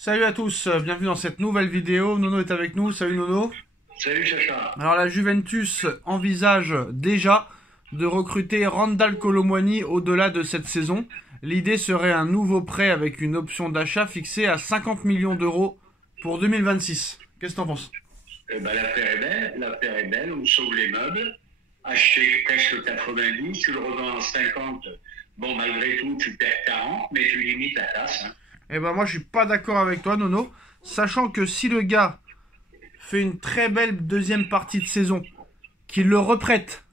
Salut à tous, bienvenue dans cette nouvelle vidéo. Nono est avec nous, salut Nono. Salut Chacha. Alors la Juventus envisage déjà de recruter Randal Kolo Muani au-delà de cette saison. L'idée serait un nouveau prêt avec une option d'achat fixée à 50 millions d'euros pour 2026. Qu'est-ce que t'en penses? L'affaire est belle, on sauve les meubles. Acheter presque 90, tu le revends à 50. Bon, malgré tout, tu perds 40, mais tu limites la tasse. Eh ben moi je suis pas d'accord avec toi Nono, sachant que si le gars fait une très belle deuxième partie de saison, qu'il le reprête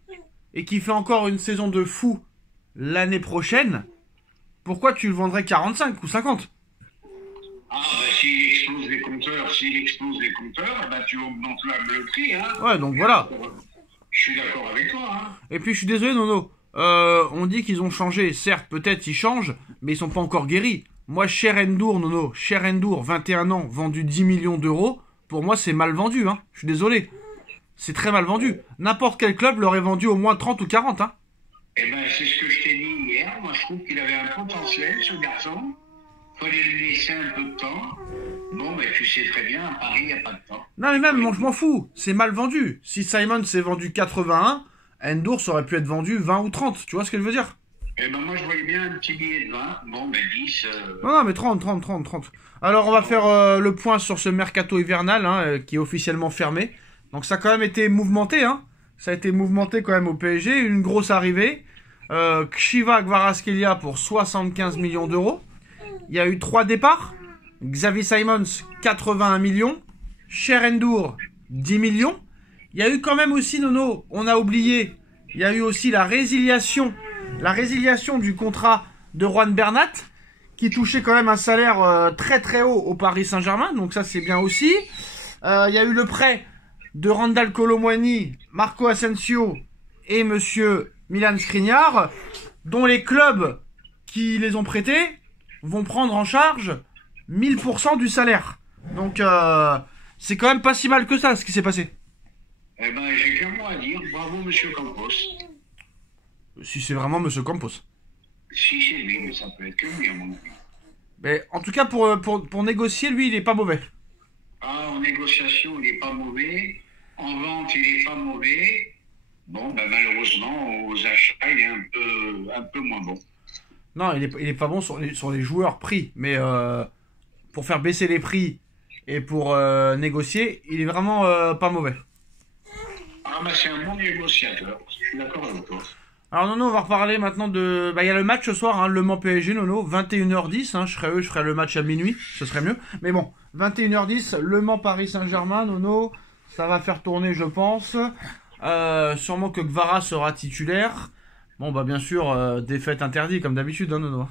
et qu'il fait encore une saison de fou l'année prochaine, pourquoi tu le vendrais 45 ou 50? Ah, bah s'il explose les compteurs, bah tu augmentes le prix, hein. Ouais, donc voilà. Je suis d'accord avec toi, hein. Et puis je suis désolé Nono, on dit qu'ils ont changé, certes peut-être ils changent, mais ils sont pas encore guéris. Moi Cher-En-Dour Nono, Cher-En-Dour, 21 ans, vendu 10 millions d'euros, pour moi c'est mal vendu, hein. Je suis désolé. C'est très mal vendu. N'importe quel club l'aurait vendu au moins 30 ou 40, hein. Eh ben, c'est ce que je t'ai dit hier. Moi, je trouve qu'il avait un potentiel, ce garçon. Fallait lui laisser un peu de temps. Bon, ben, tu sais très bien, à Paris, il n'y a pas de temps. Non mais même, je m'en fous, c'est mal vendu. Si Simon s'est vendu 81, Endur ça aurait pu être vendu 20 ou 30, tu vois ce que je veux dire? Eh ben, moi, je voyais bien un petit billet de 20. Bon, ben, 10. Non, mais 30. Alors on va faire le point sur ce mercato hivernal, hein, qui est officiellement fermé. Donc ça a quand même été mouvementé, hein. Ça a été mouvementé quand même au PSG, une grosse arrivée. Kshiva Kvaratskhelia pour 75 millions d'euros. Il y a eu 3 départs. Xavi Simons, 81 millions. Cher-En-Dour, 10 millions. Il y a eu quand même aussi, Nono, on a oublié, il y a eu aussi la résiliation du contrat de Juan Bernat, qui touchait quand même un salaire très très haut au Paris Saint-Germain, donc ça c'est bien aussi. Il y a eu le prêt de Randal Kolo Muani, Marco Asensio et monsieur Milan Skriniar, dont les clubs qui les ont prêtés vont prendre en charge 1000% du salaire. Donc c'est quand même pas si mal que ça ce qui s'est passé. Eh ben, j'ai qu'un mot à dire. Bravo, monsieur Campos. Si c'est vraiment monsieur Campos. Si c'est lui, mais ça peut être que lui, à mon avis. Mais en tout cas pour négocier, lui il est pas mauvais. Ah, en négociation, il n'est pas mauvais. En vente, il n'est pas mauvais. Bon, ben, malheureusement, aux achats, il est un peu moins bon. Non, il est pas bon sur les joueurs pris, mais pour faire baisser les prix et pour négocier, il est vraiment pas mauvais. Ah, ben, c'est un bon négociateur. Je suis d'accord avec toi. Alors Nono, on va reparler maintenant de... Bah il y a le match ce soir, hein, Le Mans PSG Nono, 21h10, hein, je ferai le match à minuit, ce serait mieux. Mais bon, 21h10, Le Mans Paris Saint-Germain, Nono, ça va faire tourner je pense. Sûrement que Kvara sera titulaire. Bon bah bien sûr, défaite interdite comme d'habitude, hein, Nono.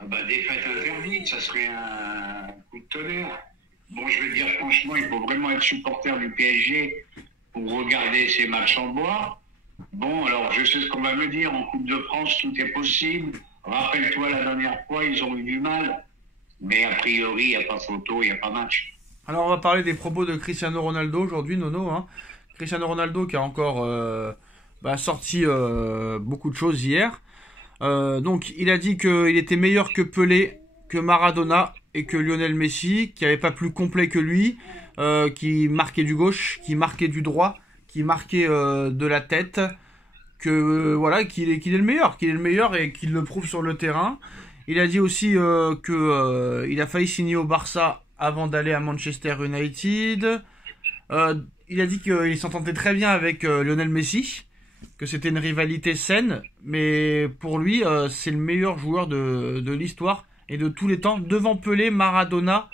Ah, ben, défaite interdite, ça serait un coup de tonnerre. Bon, je veux dire, franchement, il faut vraiment être supporter du PSG pour regarder ces matchs en bois. Bon, alors, je sais ce qu'on va me dire. En Coupe de France, tout est possible. Rappelle-toi, la dernière fois, ils ont eu du mal. Mais a priori, il n'y a pas photo, il n'y a pas match. Alors, on va parler des propos de Cristiano Ronaldo aujourd'hui, Nono. Hein. Cristiano Ronaldo qui a encore sorti beaucoup de choses hier. Donc, il a dit qu'il était meilleur que Pelé, que Maradona et que Lionel Messi, qui n'avait pas plus complet que lui, qui marquait du gauche, qui marquait du droit, qui marquait de la tête, que voilà, qu'il est le meilleur et qu'il le prouve sur le terrain. Il a dit aussi il a failli signer au Barça avant d'aller à Manchester United. Il a dit qu'il s'entendait très bien avec Lionel Messi, que c'était une rivalité saine, mais pour lui c'est le meilleur joueur de l'histoire et de tous les temps, devant Pelé, Maradona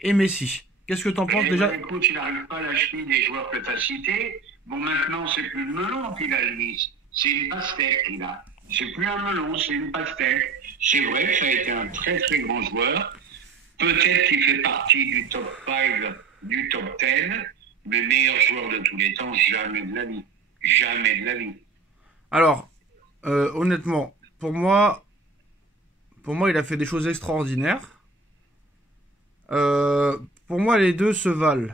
et Messi. Qu'est-ce que t'en penses déjà? Ben, écoute, il n'arrive pas à la cheville des joueurs que tu as cités. Bon, maintenant, c'est plus le melon qu'il a, lui. C'est une pastèque qu'il a. C'est plus un melon, c'est une pastèque. C'est vrai que ça a été un très très grand joueur. Peut-être qu'il fait partie du top 5, du top 10, mais meilleur joueur de tous les temps, jamais de la vie. Jamais de la vie. Alors, honnêtement, pour moi, il a fait des choses extraordinaires. Pour moi, les deux se valent.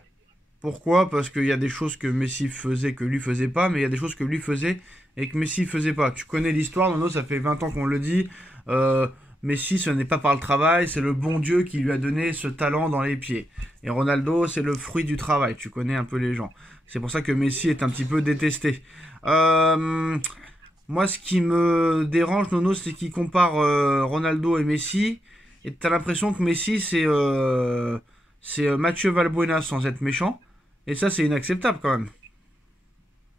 Pourquoi? Parce qu'il y a des choses que Messi faisait que lui faisait pas, mais il y a des choses que lui faisait et que Messi faisait pas. Tu connais l'histoire, Nono, ça fait 20 ans qu'on le dit. Messi, ce n'est pas par le travail, c'est le bon Dieu qui lui a donné ce talent dans les pieds. Et Ronaldo, c'est le fruit du travail. Tu connais un peu les gens. C'est pour ça que Messi est un petit peu détesté. Moi, ce qui me dérange, Nono, c'est qu'il compare Ronaldo et Messi. Et t'as l'impression que Messi, c'est Mathieu Valbuena sans être méchant. Et ça, c'est inacceptable quand même.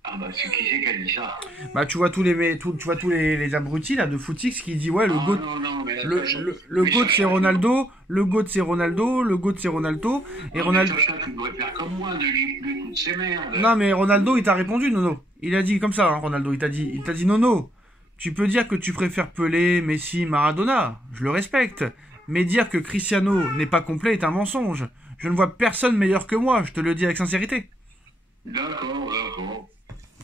Ah bah, c'est qui c'est qui a dit ça? Bah, tu vois tous les abrutis là de footix qui dit ouais le Ah GOAT, non, non, mais le GOAT c'est Ronaldo, le GOAT c'est Ronaldo, le GOAT c'est Ronaldo et Ronaldo. Tu devrais faire comme moi, ne lis plus toutes ces merdes. Non mais Ronaldo il t'a répondu Nono. Il a dit comme ça hein, Ronaldo, il t'a dit Nono. Tu peux dire que tu préfères Pelé, Messi, Maradona, je le respecte. Mais dire que Cristiano n'est pas complet est un mensonge. Je ne vois personne meilleur que moi, je te le dis avec sincérité. D'accord, d'accord.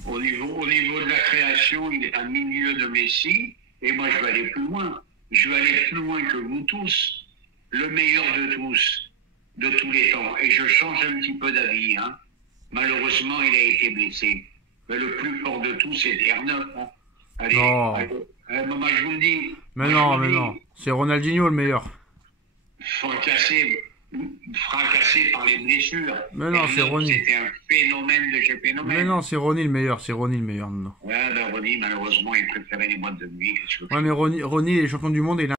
Au niveau de la création, il est un milieu de Messi, et moi je vais aller plus loin. Je vais aller plus loin que vous tous. Le meilleur de tous, de tous les temps. Et je change un petit peu d'avis. Hein. Malheureusement, il a été blessé. Mais le plus fort de tous, c'est R9. Hein. Allez, Non. Moi je vous le dis. Mais non, mais non. C'est Ronaldinho le meilleur. Fracassé par les blessures. Mais non, c'est Ronny. C'était un phénomène de chez phénomène. Mais non, c'est Ronny le meilleur, c'est Ronny le meilleur. Non. Ouais, ben Ronny, malheureusement, il préférait les boîtes de nuit. Ouais, mais Ronny est champion du monde et il a